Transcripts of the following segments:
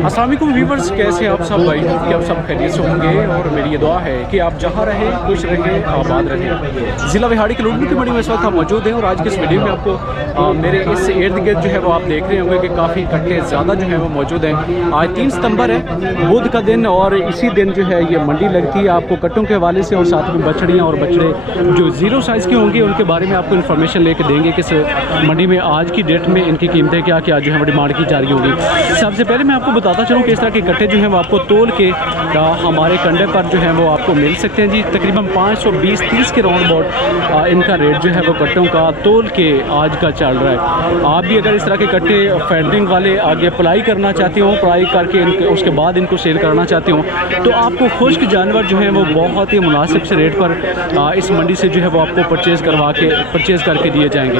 अस्सलाम वालेकुम व्यूअर्स, कैसे आप सब भाई? कि आप सब खैरियत से होंगे और मेरी ये दुआ है कि आप जहाँ रहें खुश रहें, आबाद रहें। ज़िला विहाड़ी के लुधियाना की मंडी में इस वक्त हम मौजूद हैं और आज के इस वीडियो में आपको मेरे इस इर्द गिर्द जो है वो आप देख रहे होंगे कि काफ़ी कट्टे ज़्यादा जो है वो मौजूद हैं। आज 3 सितंबर है, बुध का दिन, और इसी दिन जो है ये मंडी लगती है। आपको कट्टों के हवाले से और साथ में बछड़ियाँ और बछड़े जो ज़ीरो साइज़ के होंगे उनके बारे में आपको इन्फॉर्मेशन लेके देंगे कि इस मंडी में आज की डेट में इनकी कीमतें क्या क्या जो है वो डिमांड की जा रही होगी। सबसे पहले मैं आपको बताता चलूँ कि इस तरह के कट्टे जो हैं वो आपको तोल के हमारे कंडे पर जो है वो आपको मिल सकते हैं जी। तकरीबन 520-30 के राउंड अबाउट इनका रेट जो है वो कट्टों का तोल के आज का चल रहा है। आप भी अगर इस तरह के कट्टे फेंडिंग वाले आगे अप्लाई करना चाहते हो, अप्लाई करके उसके बाद इनको सेल करना चाहते हो, तो आपको खुश्क जानवर जो हैं वो बहुत ही मुनासिब से रेट पर इस मंडी से जो है वो आपको परचेज़ करके दिए जाएंगे।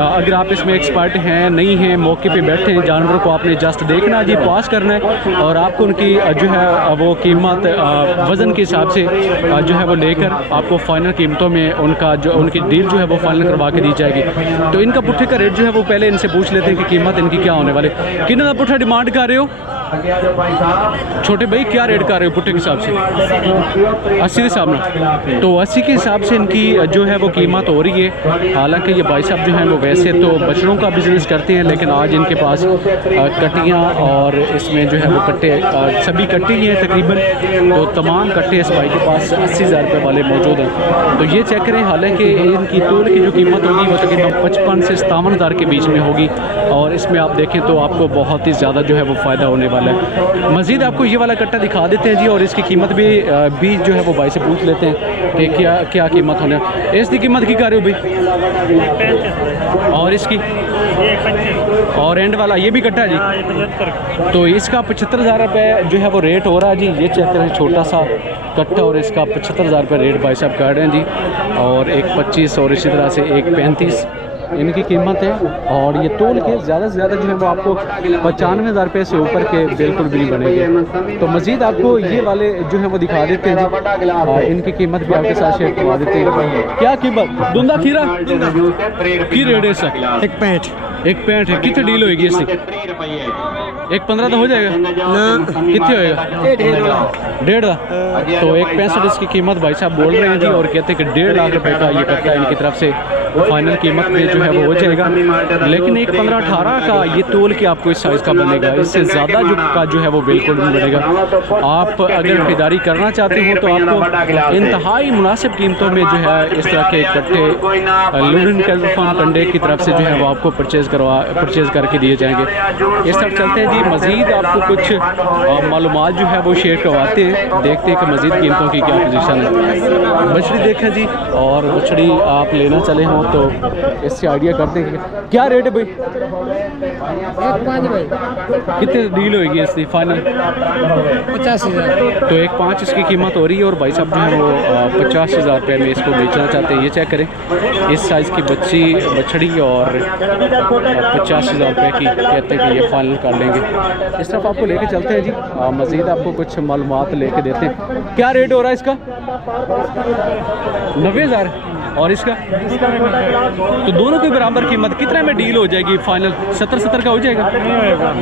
अगर आप इसमें एक्सपर्ट हैं नहीं हैं, मौके पे बैठे हैं, जानवरों को आपने जस्ट देखना जी, पास करना है और आपको उनकी जो है वो कीमत वज़न के हिसाब से जो है वो लेकर आपको फ़ाइनल कीमतों में उनकी डील जो है वो फाइनल करवा के दी जाएगी। तो इनका पुट्ठे का रेट जो है वो पहले इनसे पूछ लेते हैं कि कीमत इनकी क्या होने वाले। कितना पुट्ठा डिमांड कर रहे हो छोटे भाई? क्या रेट कर रहे हो पुट्ठे के हिसाब से? 80 के हिसाब में। तो 80 के हिसाब से इनकी जो है वो कीमत हो रही है। हालांकि ये भाई साहब जो हैं वो वैसे तो बछड़ों का बिज़नेस करते हैं, लेकिन आज इनके पास कट्टियाँ और इसमें जो है वो कट्टे सभी कट्टे ही हैं तकरीबन। तो तमाम कट्टे इस भाई के पास 80,000 रुपये वाले मौजूद हैं। तो ये चेक करें। हालांकि इनकी तोल की जो कीमत होगी वो तकरीबन 55 से 57,000 के बीच में होगी, और इसमें आप देखें तो आपको बहुत ही ज़्यादा जो है वो फ़ायदा होने वाला है। मज़ीद आपको ये वाला कट्टा दिखा देते हैं जी, और इसकी कीमत भी जो है वो भाई से पूछ लेते हैं कि क्या कीमत होने। इसकी कीमत की कर रहे हो भाई? और इसकी और एंड वाला ये भी कट्टा है जी, तो इसका 75,000 रुपये जो है वो रेट हो रहा है जी। ये चेक करें, छोटा सा कट्टा, और इसका 75,000 रुपये रेट भाई साहब कर रहे हैं जी। और एक 25 और इसी तरह से एक 35 इनकी कीमत है। और ये तोल के ज़्यादा से ज़्यादा जो है वो आपको 95,000 रुपये से ऊपर के बिल्कुल भी नहीं बनेंगे। तो मज़ीद आपको ये वाले जो है वो दिखा देते हैं जी, इनकी कीमत भी आपके साथ शेयर करवा देते हैं। क्या कीमत? धुंधा खीरा की रेट है सर? 1.65 है। कितने डील होएगी इसकी? 1.15 तो हो जाएगा ना? कितने होएगा? 1.5। तो 1.65 इसकी कीमत भाई साहब बोल रहे हैं जी, और कहते हैं कि 1.5 लाख रुपए का ये कट्टा इनकी तरफ से फाइनल कीमत में जो है वो हो जाएगा। लेकिन 1.15-18 का ये तोल के आपको इस साइज़ का बनेगा, इससे ज़्यादा जो है वो बिल्कुल नहीं बनेगा। आप अगर खरीदारी करना चाहते हो तो आपको इंतहाई मुनासिब कीमतों में जो है इस तरह के कट्टे लुधियाना कैटल फार्म कंडे की तरफ से जो है वो आपको परचेज़ करके दिए जाएंगे। इस तरफ चलते हैं जी, मज़ीद आपको कुछ मालूमात जो है वो शेयर करवाते हैं, देखते हैं कि मज़ीद कीमतों की क्या पोजीशन है। बछड़ी देखें जी, और बछड़ी आप लेना चले हों तो इससे आइडिया करते हैं क्या रेट है भाई? 1.5 भाई। कितने डील होगी इसकी फाइनल? 50,000। तो 1.5 इसकी कीमत हो रही है, और भाई साहब जो है वो 50,000 रुपये में इसको बेचना चाहते हैं। ये चेक करें, इस साइज़ की बछड़ी और 50,000 रुपये की कहते हैं कि ये फाइनल कर लेंगे। इस तरफ आपको लेके चलते हैं जी, मज़ीद आपको कुछ मालूमात लेके देते हैं। क्या रेट हो रहा है इसका? 90,000। और इसका? तो दोनों के बराबर कीमत। कितने में डील हो जाएगी फाइनल? 70 का हो जाएगा?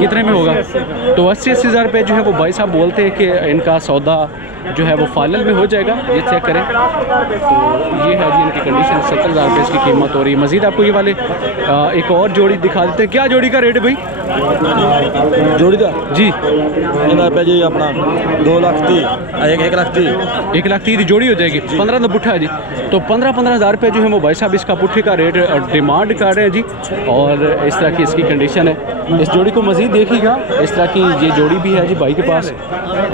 कितने में होगा? तो 80,000 रुपये जो है वो भाई साहब बोलते हैं कि इनका सौदा जो है वो फाइनल में हो जाएगा। ये चेक करें, तो ये है जी इनकी कंडीशन। 70,000 रुपये इसकी कीमत हो रही है। मज़ीद आपको ये वाले एक और जोड़ी दिखा देते हैं। क्या जोड़ी का रेट है भाई? जोड़ी का जी जी अपना 2,30,000 1,30,000 की जोड़ी हो जाएगी। 15 तो पुट्ठा है जी, तो 15,000 रुपये जो है वो भाई साहब इसका पुट्ठे का रेट डिमांड कर रहे हैं जी। और इस तरह की इसकी कंडीशन है। इस जोड़ी को मज़ीद देखिएगा, इस तरह की ये जोड़ी भी है जी भाई के पास।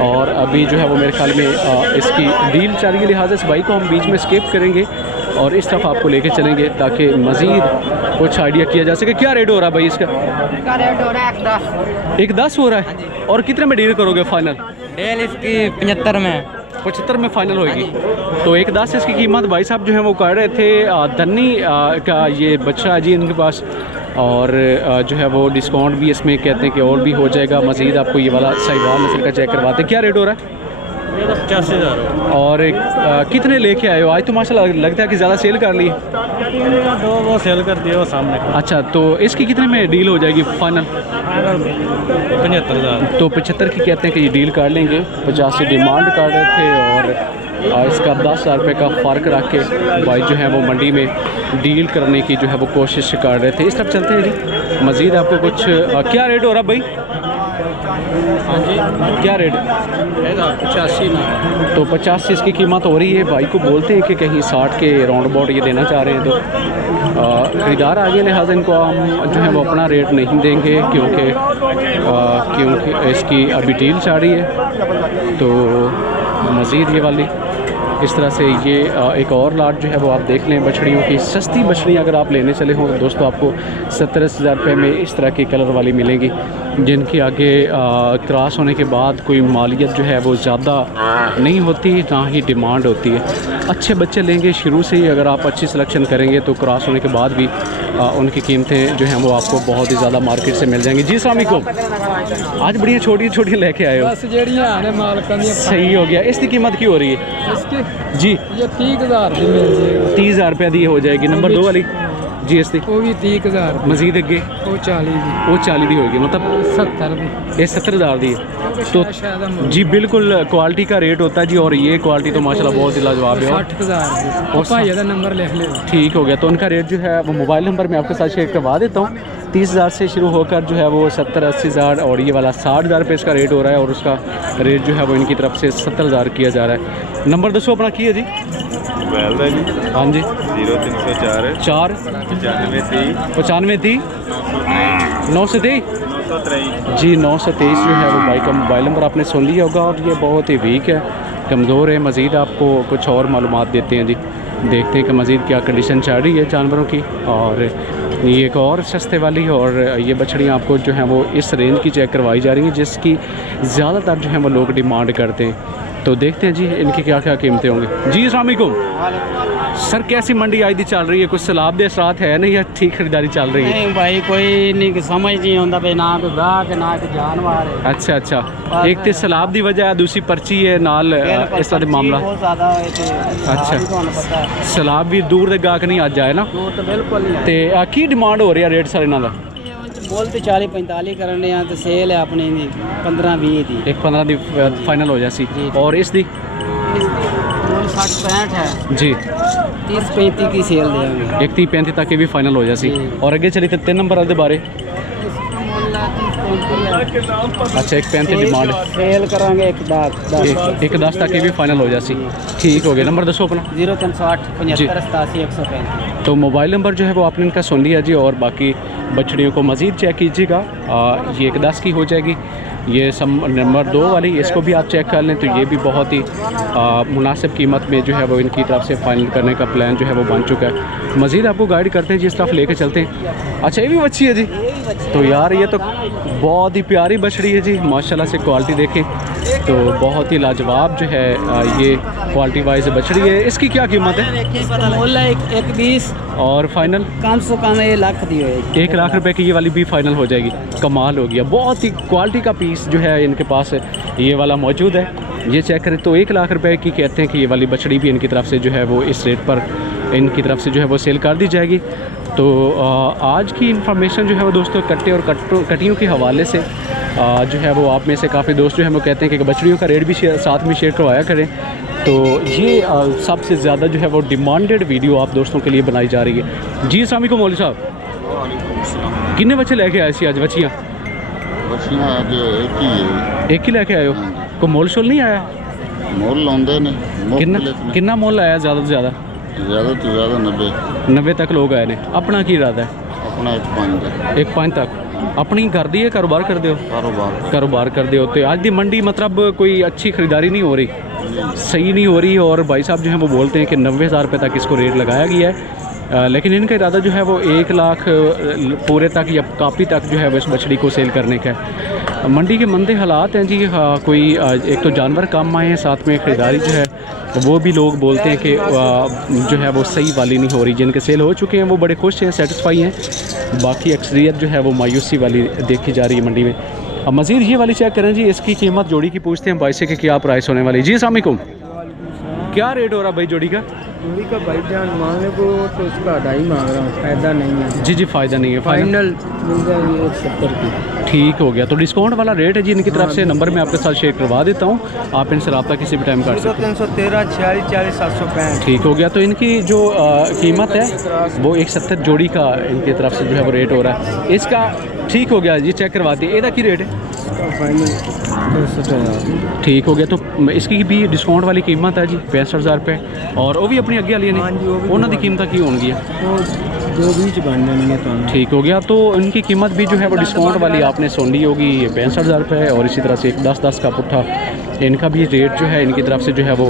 और अभी जो है वो मेरे ख्याल में इसकी डील चल रही लिहाजा इस भाई को हम बीच में स्किप करेंगे और इस तरफ आपको लेके चलेंगे ताकि मज़ीद कुछ आइडिया किया जा सके। क्या रेट हो रहा है भाई इसका? रेट हो रहा है 1.10। 1.10 हो रहा है। और कितने में डील करोगे फाइनल? डील इसकी 75 में। 75 में फाइनल होगी। तो 1.10 इसकी कीमत भाई साहब जो है वो कर रहे थे। धन्नी का ये बच्चा जी इनके पास, और जो है वो डिस्काउंट भी इसमें कहते हैं कि और भी हो जाएगा। मज़ीद आपको ये वाला साहिवाल नस्ल का चेक करवाते हैं। क्या रेट हो रहा है? ये तो 85,000 और कितने लेके आए हो आज? तो माशाल्लाह लगता है कि ज़्यादा सेल कर ली। दो वो सेल कर दिए वो सामने अच्छा, तो इसकी कितने में डील हो जाएगी फाइनल? 75,000। तो 75 की कहते हैं कि ये डील कर लेंगे। 50 की डिमांड कर रहे थे और इसका 10,000 रुपये का फ़र्क रख के भाई जो है वो मंडी में डील करने की जो है वो कोशिश कर रहे थे। इस तरफ चलते हैं जी, मज़ीद आपको कुछ क्या रेट हो रहा भाई? हाँ जी, क्या रेट? 85 ना। तो 50 से इसकी कीमत हो रही है। भाई को बोलते हैं कि कहीं 60 के राउंड अबाउट ये देना चाह रहे हैं, तो खरीदार आगे लिहाजा इनको हम जो है वो अपना रेट नहीं देंगे क्योंकि इसकी अभी डील चल रही है। तो मज़ीद ये वाली इस तरह से ये एक और लाट जो है वो आप देख लें बछड़ियों की। सस्ती बछड़ियाँ अगर आप लेने चले हों तो दोस्तों आपको 70-80 रुपये में इस तरह की कलर वाली मिलेंगी, जिनकी आगे क्रॉस होने के बाद कोई मालियत जो है वो ज़्यादा नहीं होती, ना ही डिमांड होती है। अच्छे बच्चे लेंगे शुरू से ही, अगर आप अच्छी सिलेक्शन करेंगे तो क्रॉस होने के बाद भी उनकी कीमतें जो हैं वो आपको बहुत ही ज़्यादा मार्केट से मिल जाएंगी। जी अस्सलाम वालेकुम, आज बड़ी छोटी छोटी लेके आए हो, सही हो गया। इसकी कीमत की हो रही है? इसकी जी ये 30,000 की मिल जाएगी। 30,000 रुपये दी हो जाएगी। नंबर 2 वाली जी इसकी वो भी 30,000 मज़ीद अगे वो 40 की वो 40 दी होगी, मतलब 70 की ये 70,000 दी है। तो जी बिल्कुल क्वालिटी का रेट होता है जी, और ये क्वालिटी तो माशाल्लाह बहुत ही लाजवाब है। 60,000 की भाई का नंबर लिख ले। ठीक हो गया। तो उनका रेट जो है वो मोबाइल नंबर मैं आपके साथ शेयर करवा देता हूँ। 30,000 से शुरू होकर जो है वो 70-80,000 और ये वाला 60,000 रुपये इसका रेट हो रहा है, और उसका रेट जो है वो इनकी तरफ से 70,000 किया जा रहा है। नंबर दसो अपना की है जी? मोबाइल दा जी हाँ जी 0304 4 95 30 923 जी 923 जो है वो भाई का मोबाइल नंबर आपने सुन लिया होगा, और ये बहुत ही वीक है, कमज़ोर है। मज़ीद आपको कुछ और मालूमात देते हैं जी, देखते हैं कि मज़ीद क्या कंडीशन चल रही है जानवरों की। और ये एक और सस्ते वाली, और ये बछड़ियाँ आपको जो हैं वो इस रेंज की चेक करवाई जा रही हैं जिसकी ज़्यादातर जो है वो लोग डिमांड करते हैं। तो देखते हैं जी इनकी क्या क्या कीमतें होंगी। जी अस्सलाम वालेकुम सर, कैसी मंडी आज दी चल रही है? कुछ सैलाब दे असरात है नहीं, या ठीक खरीदारी चल रही है? नहीं भाई कोई नहीं समझ नहीं आता भाई, ना कोई गाहक ना कोई जानवर है। अच्छा, एक तो सैलाब की वजह है, दूसरी पर्ची है नाल इस तरह मामला। बहुत ज़्यादा है तो अच्छा, ਤੁਹਾਨੂੰ ਪਤਾ ਹੈ सैलाब भी दूर के गाहक नहीं अज आए ना, दूर तो बिल्कुल नहीं है। तो की डिमांड हो रही है रेट सर इन्हों का? बोल तो 40-45 करने हैं तो सेल है अपनी 15-20 की। एक 15 दी फाइनल हो जासी, और इस दी 60-65 है जी 30-35 की सेल देंगे। एक 30-35 तक की भी फाइनल हो जासी। और अगे चली तो 3 नंबर वाले बारे। अच्छा, एक 35 डिमांड, सेल करांगे एक 10 तक की भी फाइनल हो जासी। ठीक हो गया। नंबर दसो अपना? 0360 75 87 135। तो मोबाइल नंबर जो है वो आपने इनका सुन लिया जी, और बाकी बछड़ियों को मज़ीद चेक कीजिएगा। ये एक 10 की हो जाएगी। ये नंबर 2 वाली, इसको भी आप चेक कर लें तो ये भी बहुत ही मुनासिब कीमत में जो है वो इनकी तरफ से फाइनल करने का प्लान जो है वो बन चुका है। मज़ीद आपको गाइड करते हैं जिस तरफ लेके चलते हैं। अच्छा, ये भी बच्ची है जी? तो यार ये तो बहुत ही प्यारी बछड़ी है जी, माशाल्लाह से क्वालिटी देखें तो बहुत ही लाजवाब जो है ये क्वालिटी वाइज बछड़ी है। इसकी क्या कीमत है? एक 20 और फाइनल कम से कम 1 लाख दी है। 1 लाख रुपए की ये वाली भी फाइनल हो जाएगी। कमाल हो गया, बहुत ही क्वालिटी का पीस जो है इनके पास ये वाला मौजूद है। ये चेक करें तो 1 लाख रुपए की कहते हैं कि ये वाली बछड़ी भी इनकी तरफ से जो है वो इस रेट पर इनकी तरफ से जो है वो सेल कर दी जाएगी। तो आज की इन्फॉर्मेशन जो है वो दोस्तों कट्टे और कटियों के हवाले से जो है वो आप में से काफ़ी दोस्त जो है वो कहते हैं कि बछड़ियों का रेट भी साथ में शेयर करवाया करें। तो ये सबसे ज़्यादा जो है वो डिमांडेड वीडियो आप दोस्तों के लिए बनाई जा रही है। जी अस्सलाम वालेकुम मौलवी साहब, कितने बच्चे लेके आए सी आज? बच्चियाँ एक ही लेके आए हो? कोई मोल शोल नहीं आया? मोल लाਉਂਦੇ ਨੇ कितना मोल आया? ज़्यादा से ज़्यादा 90 तक लोग आए ने। अपना की इरादा है? अपना 1.5 तक। अपनी घर दी है कारोबार कर दो? कारोबार कर दो। तो आज दी मंडी मतलब कोई अच्छी खरीदारी नहीं हो रही, सही नहीं हो रही, और भाई साहब जो है वो बोलते हैं कि 90,000 रुपये तक इसको रेट लगाया गया है। लेकिन इनका इरादा जो है वो 1 लाख पूरे तक या काफ़ी तक जो है वो इस मछली को सेल करने का है। मंडी के मंदे हालात हैं जी। कोई एक तो जानवर कम आए हैं, साथ में ख़रीदारी जो है वो भी लोग बोलते हैं कि जो है वो सही वाली नहीं हो रही। जिनके सेल हो चुके हैं वो बड़े खुश हैं, सेटिस्फाई हैं, बाकी अक्सरियत जो है वो मायूसी वाली देखी जा रही है मंडी में। अब मज़ीद ये वाली चेक करें जी, इसकी कीमत जोड़ी की पूछते हैं भाई से कि क्या प्राइस होने वाली। जी अस्सलाम वालेकुम, क्या रेट हो रहा भाई जोड़ी का? जोड़ी का भाईजान मांगने को तो इसका 2.5 मांग रहा हूँ, फ़ायदा नहीं है। जी जी, फ़ायदा नहीं है, फाइनल मिल जाएगी 170 की। ठीक हो गया। तो डिस्काउंट वाला रेट है जी इनकी तरफ से, नंबर मैं आपके साथ शेयर करवा देता हूँ, आप इनसे रब्ता किसी भी टाइम कर सकते हैं। 313 46 40 765। ठीक हो गया। तो इनकी जो कीमत है वो 170 जोड़ी का इनकी तरफ से जो है वो रेट हो रहा है इसका। ठीक हो गया जी, चेक करवाती है। ਇਹਦਾ ਕੀ रेट है? फाइनल 65,000। ठीक हो गया। तो इसकी भी डिस्काउंट वाली कीमत है जी 65,000 रुपये, और वो भी अपनी अगे वाली हाँ जी, वो भी उन्होंने कीमत की होंगी। तो 2 बन जाएंगे तो ठीक हो गया। तो इनकी कीमत भी जो है वो डिस्काउंट वाली आपने सुन ली होगी 65,000 रुपये, और इसी तरह से एक 10-10 का पुट्ठा इनका भी रेट जो है इनकी तरफ से जो है वो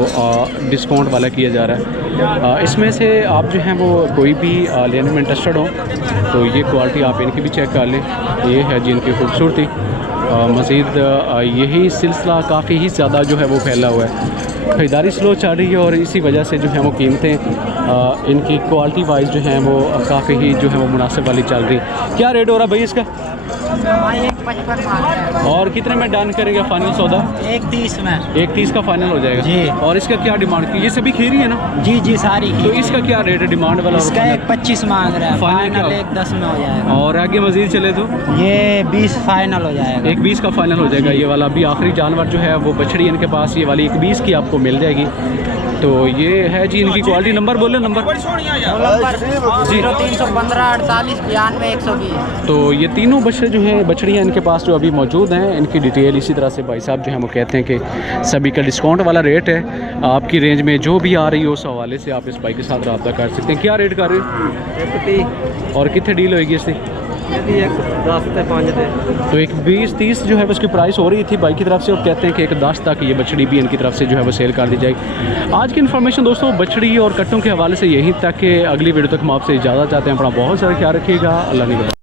डिस्काउंट वाला किया जा रहा है। इसमें से आप जो हैं वो कोई भी लेने में इंटरेस्टेड हो तो ये क्वालिटी आप इनकी भी चेक कर लें। ये है जी इनकी खूबसूरती। मज़ीद यही सिलसिला काफ़ी ही ज़्यादा जो है वो फैला हुआ है, ख़रीदारी स्लो चल रही है, और इसी वजह से जो है वो कीमतें इनकी क्वालिटी वाइज जो हैं वो काफ़ी ही जो है वो मुनासिब वाली चल रही। क्या रेट हो रहा भाई इसका? 1.55 और कितने में डन करेंगे फाइनल सौदा? 1.30 में। 1.30 का फाइनल हो जाएगा जी। और इसका क्या डिमांड की? ये सभी खीरी है ना? जी जी सारी तो इसका क्या रेट है डिमांड वाला? और इसका final? 1.25 मांग रहा है, फाइनल फाइनल क्या? 1.10 में हो जाएगा। और आगे मज़ीद चले तो ये 20 फाइनल हो जाएगा। 1.20 का फाइनल हो जाएगा ये वाला। अभी आखिरी जानवर जो है वो बछड़ी इनके पास, ये वाली 1.20 की आपको मिल जाएगी। तो ये है जी इनकी क्वालिटी। नंबर बोले नंबर जी 0315 48 92 120। तो ये तीनों बछड़े जो हैं बछड़ियाँ इनके पास जो अभी मौजूद हैं, इनकी डिटेल इसी तरह से भाई साहब जो हैं वो कहते हैं कि सभी का डिस्काउंट वाला रेट है। आपकी रेंज में जो भी आ रही हो उस हवाले से आप इस भाई के साथ रब्ता कर सकते हैं। क्या रेट कर रहे हो और कितने डील होएगी इसकी? 10 से 5 दे। तो 1.20-30 जो है उसकी प्राइस हो रही थी बाइक की तरफ से, और कहते हैं कि 1.10 तक ये बछड़ी भी इनकी तरफ से जो है वो सेल कर दी जाएगी। आज की इन्फॉर्मेशन दोस्तों बछड़ी और कट्टों के हवाले से यहीं तक कि अगली वीडियो तक हम आपसे इजाज़त चाहते हैं। अपना बहुत सारा ख्याल रखिएगा। अल्लाह ने